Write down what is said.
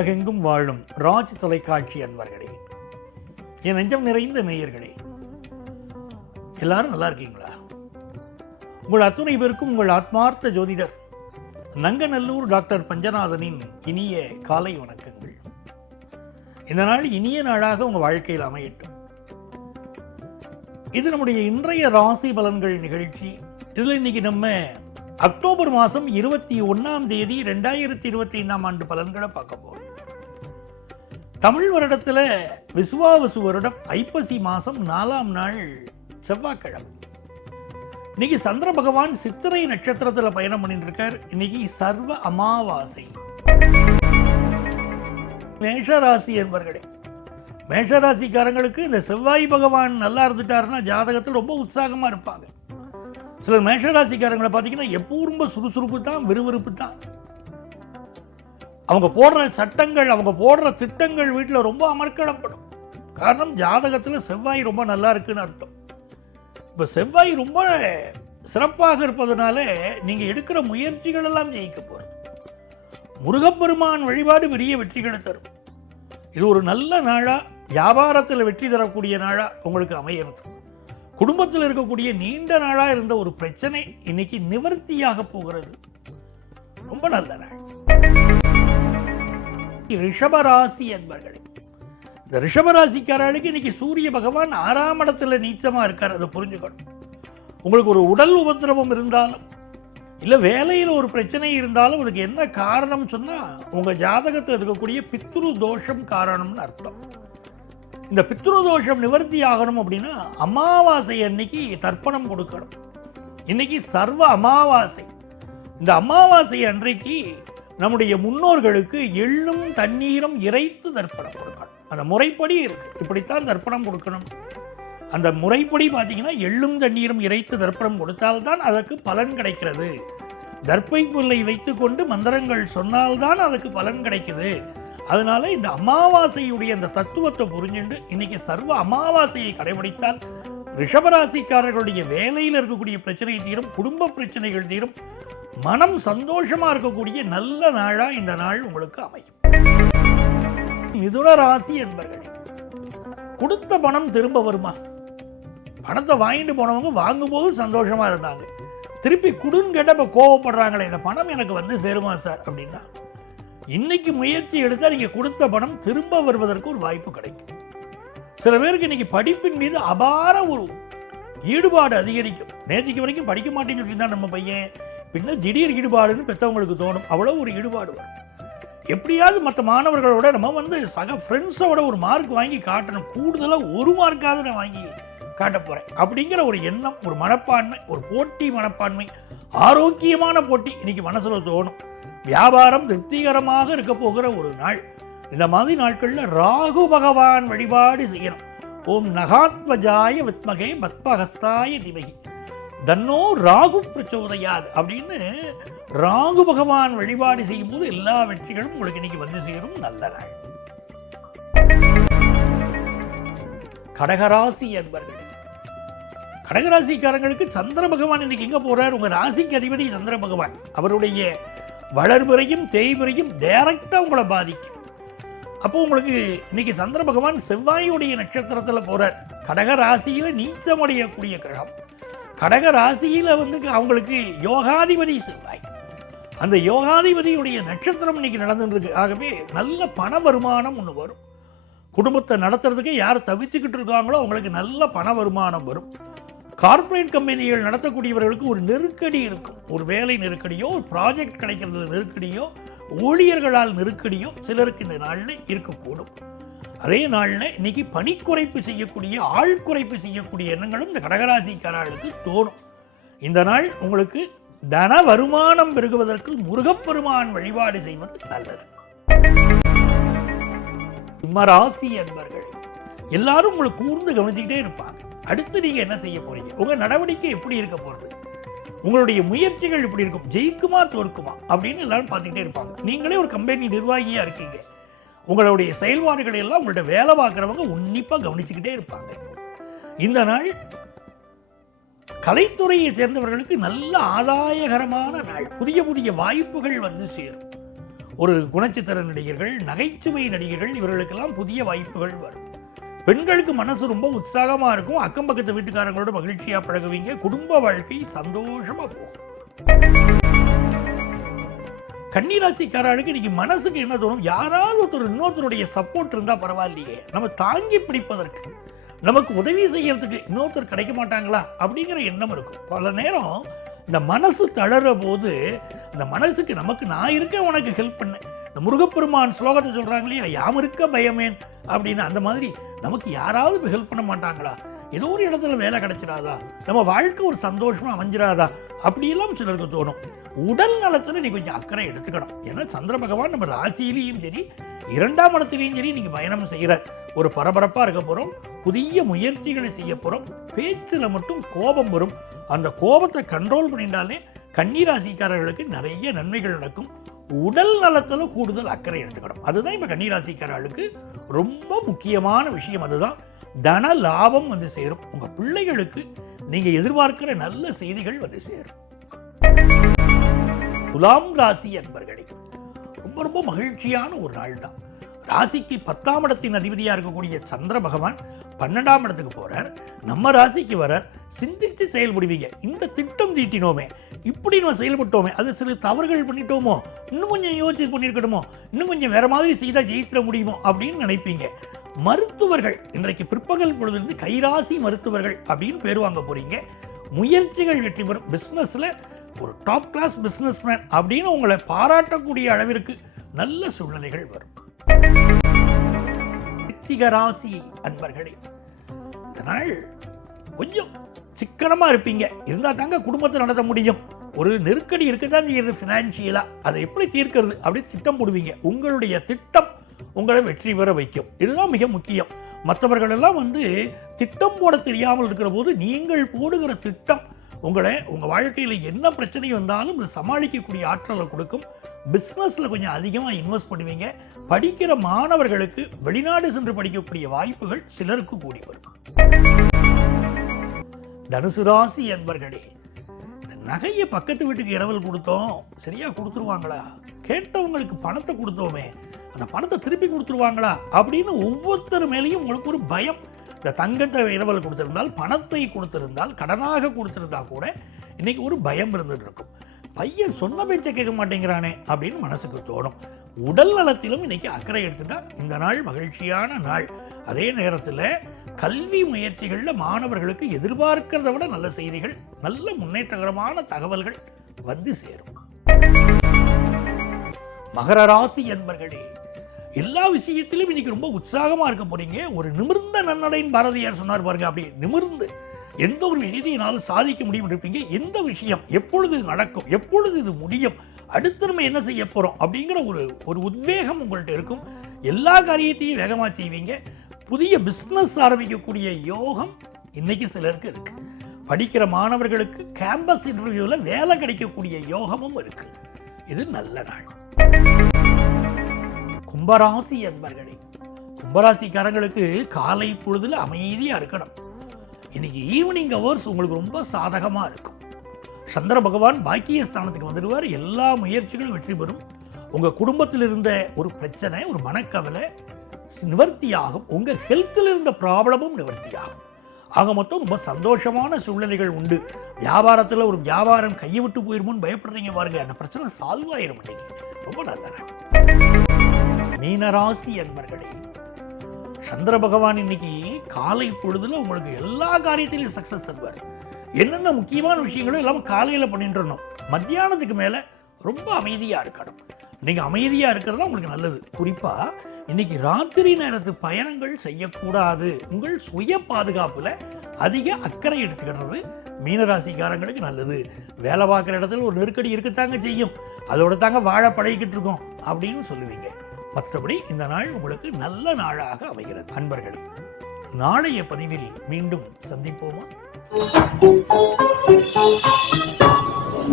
உலகெங்கும் வாழும் ராஜ் தொலைக்காட்சி அன்பர்களே, என் நெஞ்சம் நிறைந்த நேயர்களே, எல்லாரும் நல்லா இருக்கீங்களா? உங்கள் அத்துணை பேருக்கும் உங்கள் ஆத்மார்த்த ஜோதிடர் நங்கநல்லூர் டாக்டர் பஞ்சநாதனின் இனிய காலை வணக்கங்கள். இந்த நாள் இனிய நாளாக உங்கள் வாழ்க்கையில் அமையட்டும். இது நம்முடைய இன்றைய ராசி பலன்கள் நிகழ்ச்சி. இதில் இன்னைக்கு நம்ம அக்டோபர் மாதம் 21ஆம் தேதி 2025ஆம் ஆண்டு பலன்களை பார்க்க போகிறோம். தமிழ் வருடத்தில் விசுவாவசு வருடம் ஐப்பசி மாதம் 4ஆம் நாள் செவ்வாய்க்கிழமை. இன்னைக்கு சந்திர பகவான் சித்திரை நட்சத்திரத்தில் பயணம் பண்ணிட்டு இருக்கார். இன்னைக்கு சர்வ அமாவாசை. மேஷராசி என்பர்களே, மேஷராசிக்காரங்களுக்கு இந்த செவ்வாய் பகவான் நல்லா இருந்துட்டாருன்னா ஜாதகத்தில் ரொம்ப உற்சாகமாக இருப்பாங்க. சிலர் மேஷராசிக்காரங்களை பார்த்தீங்கன்னா எப்பவும் ரொம்ப சுறுசுறுப்பு தான், விறுவிறுப்பு தான். அவங்க போடுற சட்டங்கள், அவங்க போடுற திட்டங்கள் வீட்டில் ரொம்ப அமர்க்களப்படும். காரணம், ஜாதகத்தில் செவ்வாய் ரொம்ப நல்லா இருக்குன்னு அர்த்தம். இப்போ செவ்வாய் ரொம்ப சிறப்பாக இருப்பதனால நீங்கள் எடுக்கிற முயற்சிகள் எல்லாம் ஜெயிக்க போகிறது. முருகப்பெருமான் வழிபாடு பெரிய வெற்றிகளை தரும். இது ஒரு நல்ல நாளாக, வியாபாரத்தில் வெற்றி தரக்கூடிய நாளாக உங்களுக்கு அமைகிறது. குடும்பத்தில் இருக்கக்கூடிய நீண்ட நாளாக இருந்த ஒரு பிரச்சனை இன்னைக்கு நிவர்த்தியாக போகிறது. ரொம்ப நல்ல நாள். ரிஷபராசி என்பர்களே, இந்த ரிஷபராசிக்காரர்களுக்கு இன்னைக்கு சூரிய பகவான் 6ஆம் இடத்துல நீச்சமாக இருக்கார். அதை புரிஞ்சுக்கணும். உங்களுக்கு ஒரு உடல் உபத்திரவம் இருந்தாலும், இல்லை வேலையில் ஒரு பிரச்சனை இருந்தாலும், அதுக்கு என்ன காரணம் சொன்னால் உங்கள் ஜாதகத்தில் இருக்கக்கூடிய பித்ரு தோஷம் காரணம்னு அர்த்தம். இந்த பித்ரு தோஷம் நிவர்த்தி ஆகணும் அப்படின்னா அமாவாசை அன்னைக்கு தர்ப்பணம் கொடுக்கணும். இன்னைக்கு சர்வ அமாவாசை. இந்த அமாவாசை அன்றைக்கு நம்முடைய முன்னோர்களுக்கு எள்ளும் தண்ணீரும் இறைத்து தர்ப்பணம் கொடுக்கணும். அந்த முறைப்படி இருக்கு, இப்படித்தான் தர்ப்பணம் கொடுக்கணும். அந்த முறைப்படி பார்த்தீங்கன்னா எள்ளும் தண்ணீரும் இறைத்து தர்ப்பணம் கொடுத்தால்தான் அதற்கு பலன் கிடைக்கிறது. தர்ப்பை புல்லை வைத்துக்கொண்டு மந்திரங்கள் சொன்னால்தான் அதுக்கு பலன் கிடைக்குது. அதனால இந்த அமாவாசையுடைய அந்த தத்துவத்தை புரிஞ்சுண்டு இன்னைக்கு சர்வ அமாவாசையை கடைபிடித்தால் ரிஷபராசிக்காரர்களுடைய வேலையில் இருக்கக்கூடிய பிரச்சனை தீரும், குடும்ப பிரச்சனைகள் தீரும், மனம் சந்தோஷமா இருக்கக்கூடிய நல்ல நாளா இந்த நாள் உங்களுக்கு அமையும். மிதுன ராசி என்பர்கள், கொடுத்த பணம் திரும்ப வருமா? பணத்தை வாங்கிட்டு போனவங்க வாங்கும்போது சந்தோஷமா இருந்தாங்க, திருப்பி குடுன்னு கேட்ட இப்போ கோவப்படுறாங்களே, இந்த பணம் எனக்கு வந்து சேருமா சார் அப்படின்னா, இன்னைக்கு முயற்சி எடுத்தால் நீங்கள் கொடுத்த பணம் திரும்ப வருவதற்கு ஒரு வாய்ப்பு கிடைக்கும். சில பேருக்கு இன்னைக்கு படிப்பின் மீது அபார ஒரு ஈடுபாடு அதிகரிக்கும். நேற்றுக்கு வரைக்கும் படிக்க மாட்டேன்னு சொல்லியிருந்தா நம்ம பையன், பின்ன திடீர் ஈடுபாடுன்னு பெற்றவங்களுக்கு தோணும். அவ்வளோ ஒரு ஈடுபாடு வரும். எப்படியாவது மற்ற மாணவர்களோட நம்ம சக ஃப்ரெண்ட்ஸோட ஒரு மார்க் வாங்கி காட்டணும், கூடுதலாக ஒரு மார்க்காவது நான் வாங்கி காட்ட போகிறேன் அப்படிங்கிற ஒரு எண்ணம், ஒரு மனப்பான்மை, ஒரு போட்டி மனப்பான்மை, ஆரோக்கியமான போட்டி இன்னைக்கு மனசில் தோணும். வியாபாரம் திருப்திகரமாக இருக்க போகிற ஒரு நாள். இந்த மாதிரி நாட்களில் ராகு பகவான் வழிபாடு செய்யணும். ஓம் நகாத்வஜாய வித்மகே பத்மஹஸ்தாய திமகி தன்னோ ராகு பிரச்சோதயாது அப்படின்னு ராகு பகவான் வழிபாடு செய்யும் போது எல்லா வெற்றிகளும் உங்களுக்கு இன்னைக்கு வந்து சேரும். நல்ல நாள். கடகராசி என்பர்கள், கடகராசிக்காரங்களுக்கு சந்திர பகவான் இன்னைக்கு எங்க போறார்? உங்க ராசிக்கு அதிபதி சந்திர பகவான். அவருடைய வளர்முறையும் தேய்முறையும் டைரக்டா உங்களை பாதிக்கும். அப்போ உங்களுக்கு இன்னைக்கு சந்திர பகவான் செவ்வாயுடைய நட்சத்திரத்தில் போறார். கடக ராசியில நீச்சமடையக்கூடிய கிரகம். கடக ராசியில அவங்களுக்கு யோகாதிபதி செவ்வாய். அந்த யோகாதிபதியுடைய நட்சத்திரம் இன்னைக்கு நடந்துட்டு இருக்கு. ஆகவே நல்ல பண வருமானம் ஒன்று வரும். குடும்பத்தை நடத்துறதுக்கு யார் தவிச்சுக்கிட்டு இருக்காங்களோ அவங்களுக்கு நல்ல பண வருமானம் வரும். கார்ப்பரேட் கம்பெனிகள் நடத்தக்கூடியவர்களுக்கு ஒரு நெருக்கடி இருக்கும். ஒரு வேலை நெருக்கடியோ, ஒரு ப்ராஜெக்ட் கிடைக்கிறது நெருக்கடியோ, ஊழியர்களால் நெருக்கடியோ சிலருக்கு இந்த நாளில் இருக்கக்கூடும். அதே நாளில் இன்னைக்கு பணிக்குறைப்பு செய்யக்கூடிய, ஆள் குறைப்பு செய்யக்கூடிய எண்ணங்களும் இந்த கடகராசிக்காரர்களுக்கு தோணும். இந்த நாள் உங்களுக்கு தன வருமானம் பெருகுவதற்கு முருகப்பெருமான் வழிபாடு செய்வது நல்லது. சிம்மராசி என்பர்கள், எல்லாரும் உங்களை கூர்ந்து கவனிச்சுக்கிட்டே இருப்பாங்க. அடுத்து நீங்க என்ன செய்ய போறீங்க? உங்க நடவடிக்கை எப்படி இருக்க போறது? உங்களுடைய முயற்சிகள் எப்படி இருக்கும்? ஜெயிக்குமா தோற்குமா அப்படின்னு எல்லாரும் பார்த்துக்கிட்டே இருப்பாங்க. நீங்களே ஒரு கம்பெனி நிர்வாகியா இருக்கீங்க. உங்களுடைய செயல்பாடுகளை எல்லாம் உங்கள்ட்ட வேலை பார்க்குறவங்க உன்னிப்பா கவனிச்சுக்கிட்டே இருப்பாங்க. இந்த நாள் கலைத்துறையை சேர்ந்தவர்களுக்கு நல்ல ஆதாயகரமான நாள். புதிய புதிய வாய்ப்புகள் வந்து சேரும். ஒரு குணச்சித்திர நடிகர்கள், நகைச்சுவை நடிகர்கள், இவர்களுக்கெல்லாம் புதிய வாய்ப்புகள் வரும். பெண்களுக்கு மனசு ரொம்ப உற்சாகமாக இருக்கும். அக்கம் பக்கத்து வீட்டுக்காரங்களோட மகிழ்ச்சியாக பழகுவீங்க. குடும்ப வாழ்க்கை சந்தோஷமாக போகும். கன்னிராசிக்காரர்களுக்கு இன்னைக்கு மனசுக்கு என்ன தோணும், யாராவது இன்னொருத்தருடைய சப்போர்ட் இருந்தால் பரவாயில்லையே, நம்ம தாங்கி பிடிப்பதற்கு, நமக்கு உதவி செய்யறதுக்கு இன்னொருத்தர் கிடைக்க மாட்டாங்களா அப்படிங்கிற எண்ணம் இருக்கும். பல நேரம் இந்த மனசு தளர போது இந்த மனசுக்கு நமக்கு நான் இருக்க உனக்கு ஹெல்ப் பண்ண, இந்த முருகப்பெருமான் ஸ்லோகத்தை சொல்கிறாங்க இல்லையா, யாம் இருக்க பயமேன் அப்படின்னு, அந்த மாதிரி நமக்கு யாராவது ஹெல்ப் பண்ண மாட்டாங்களா, ஏதோ ஒரு இடத்துல வேலை கிடைச்சிடாதா, நம்ம வாழ்க்கை ஒரு சந்தோஷமாக அமைஞ்சிடாதா அப்படியெல்லாம் சிலருக்கு தோணும். உடல் நலத்தில் நீ கொஞ்சம் அக்கறை எடுத்துக்கணும். ஏன்னா சந்திர பகவான் நம்ம ராசியிலையும் சரி 2ஆம் இடத்துலையும் சரி நீங்கள் பயணம் செய்கிற ஒரு பரபரப்பாக இருக்க போகிறோம். புதிய முயற்சிகளை செய்ய போகிறோம். பேச்சில் மட்டும் கோபம் வரும். அந்த கோபத்தை கண்ட்ரோல் பண்ணிட்டாலே கன்னிராசிக்காரர்களுக்கு நிறைய நன்மைகள் நடக்கும். உடல் நலத்தில் கூடுதல் அக்கறை எடுத்துக்கணும். அதுதான் இப்போ கன்னிராசிக்காரர்களுக்கு ரொம்ப முக்கியமான விஷயம். அதுதான் தன லாபம் வந்து சேரும். உங்கள் பிள்ளைகளுக்கு நீங்கள் எதிர்பார்க்கிற நல்ல செய்திகள் வந்து சேரும். துலாம் ராசி அன்பர்களே, ரொம்ப ரொம்ப மகிழ்ச்சியான ஒரு நாள் தான். ராசிக்கு 10ஆம் இடத்தின் அதிபதியாக இருக்கக்கூடிய சந்திர பகவான் 12ஆம் இடத்துக்கு போறார். நம்ம ராசிக்கு வரார். சிந்திச்சு செயல்படுவீங்க. இந்த திட்டம் தீட்டினோமே, இப்படி நம்ம செயல்பட்டோமே, அது சில தவறுகள் பண்ணிட்டோமோ, இன்னும் கொஞ்சம் யோசிச்சு பண்ணியிருக்கணுமோ, இன்னும் கொஞ்சம் வேற மாதிரி செய்தால் ஜெயிச்சிட முடியுமோ அப்படின்னு நினைப்பீங்க. மருத்துவர்கள் இன்றைக்கு பிற்பகல் பொழுதுலேருந்து கைராசி மருத்துவர்கள் அப்படின்னு பேர் வாங்க போறீங்க. முயற்சிகள் வெற்றி பெறும். பிஸ்னஸில் ஒரு டாப் கிளாஸ் பிஸ்னஸ்மேன் அப்படின்னு உங்களை பாராட்டக்கூடிய அளவிற்கு நல்ல சூழ்நிலைகள் வரும். விருச்சிக ராசி அன்பர்களே, இந்த நாள் கொஞ்சம் சிக்கனமா இருப்பீங்க. இருந்தா தாங்க குடும்பத்தை நடத்த முடியும். ஒரு நெருக்கடி இருக்குதான் செய்யறது ஃபினான்ஷியலா, அதை எப்படி தீர்க்கிறது அப்படி திட்டம் போடுவீங்க. உங்களுடைய திட்டம் உங்களை வெற்றி பெற வைக்கும். இதுதான் மிக முக்கியம். மற்றவர்கள் எல்லாம் திட்டம் போட தெரியாமல் இருக்கிற போது நீங்கள் போடுகிற திட்டம் உங்கள் வாழ்க்கையில் என்ன பிரச்சனை வந்தாலும் சமாளிக்கக்கூடிய ஆற்றலை கொடுக்கும். பிஸ்னஸில் கொஞ்சம் அதிகமாக இன்வெஸ்ட் பண்ணுவீங்க. படிக்கிற மாணவர்களுக்கு வெளிநாடு சென்று படிக்கக்கூடிய வாய்ப்புகள் சிலருக்கு கூடி வரும். தனுசு ராசி என்பர்களே, இந்த நகையை பக்கத்து வீட்டுக்கு இரவல் கொடுத்தோம், சரியா கொடுத்துருவாங்களா, கேட்டவங்களுக்கு பணத்தை கொடுத்தோமே அந்த பணத்தை திருப்பி கொடுத்துருவாங்களா அப்படின்னு ஒவ்வொருத்தர் மேலேயும் உங்களுக்கு ஒரு பயம். இந்த தங்கத்தை இரவல் கொடுத்திருந்தால், பணத்தை கொடுத்திருந்தால், கடனாக கொடுத்திருந்தா கூட இன்னைக்கு ஒரு பயம் இருந்துட்டு இருக்கும். பையன் சொன்ன பேச்சை கேட்க மாட்டேங்கிறானே அப்படின்னு மனசுக்கு தோணும். உடல் நலத்திலும் இன்னைக்கு அக்கறை எடுத்துட்டா இந்த நாள் மகிழ்ச்சியான நாள். அதே நேரத்தில் கல்வி முயற்சிகளில் மாணவர்களுக்கு எதிர்பார்க்கிறத விட நல்ல செய்திகள், நல்ல முன்னேற்றகரமான தகவல்கள் வந்து சேரும். மகர ராசி என்பர்களே, எல்லா விஷயத்திலும் இன்னைக்கு ரொம்ப உற்சாகமா இருக்க போறீங்க. ஒரு நிமிர்ந்த நன்னடைன்னு பாரதியார் சொன்னார் பாருங்க, அப்படி நிமிர்ந்து எந்த ஒரு விஷயத்தையும் என்னால் சாதிக்க முடியும் இருப்பீங்க. எந்த விஷயம் எப்பொழுது நடக்கும், எப்பொழுது இது முடியும், அடுத்து நம்ம என்ன செய்ய போறோம் அப்படிங்கிற ஒரு உத்வேகம் உங்கள்கிட்ட இருக்கும். எல்லா காரியத்தையும் வேகமா செய்வீங்க. புதிய பிஸ்னஸ் ஆரம்பிக்கக்கூடிய யோகம் இன்னைக்கு சிலருக்கு இருக்கு. படிக்கிற மாணவர்களுக்கு கேம்பஸ் இன்டர்வியூல வேலை கிடைக்கக்கூடிய யோகமும் இருக்கு. இது நல்ல நாள். கும்பராசி என்பர்களே, கும்பராசிக்காரங்களுக்கு காலை பொழுதுல அமைதியா இருக்கணும். இன்னைக்கு ஈவினிங் ஹவர்ஸ் உங்களுக்கு ரொம்ப சாதகமா இருக்கும். சந்திர பகவான் பாக்கியஸ்தானத்துக்கு வந்துடுவார். எல்லா முயற்சிகளும் வெற்றி பெறும். உங்க குடும்பத்தில் இருந்த ஒரு பிரச்சனை, ஒரு மனக்கவலை நிவர்த்தியாகும். உங்க ஹெல்த்தில் இருந்த ப்ராப்ளமும் நிவர்த்தியாகும். ஆக மொத்தம் ரொம்ப சந்தோஷமான சூழ்நிலைகள் உண்டு. வியாபாரத்தில் ஒரு வியாபாரம் கையை விட்டு போயிருமோன்னு பயப்படுறீங்க பாருங்க, அந்த பிரச்சனை சால்வ் ஆயிரும். ரொம்ப நல்ல நாள். மீனராசி என்பர்களே, சந்திர பகவான் இன்னைக்கு காலை பொழுதுல உங்களுக்கு எல்லா காரியத்திலையும் சக்சஸ் தருவார். என்னென்ன முக்கியமான விஷயங்களும் இல்லாமல் காலையில் பண்ணிட்டு இருந்தோம். மத்தியானத்துக்கு மேலே ரொம்ப அமைதியாக இருக்கணும். நீங்கள் அமைதியாக இருக்கிறது தான் உங்களுக்கு நல்லது. குறிப்பாக இன்னைக்கு ராத்திரி நேரத்து பயணங்கள் செய்யக்கூடாது. உங்கள் சுய பாதுகாப்பில் அதிக அக்கறை எடுத்துக்கிறது மீனராசிக்காரங்களுக்கு நல்லது. வேலை பார்க்குற இடத்துல ஒரு நெருக்கடி இருக்கத்தாங்க செய்யும். அதோட தாங்க வாழ பழகிக்கிட்டு இருக்கோம் அப்படின்னு சொல்லுவீங்க. மற்றபடி இந்த நாள் உங்களுக்கு நல்ல நாளாக அமைகிறது. அன்பர்களே, நாளைய பதிவில் மீண்டும் சந்திப்போமா?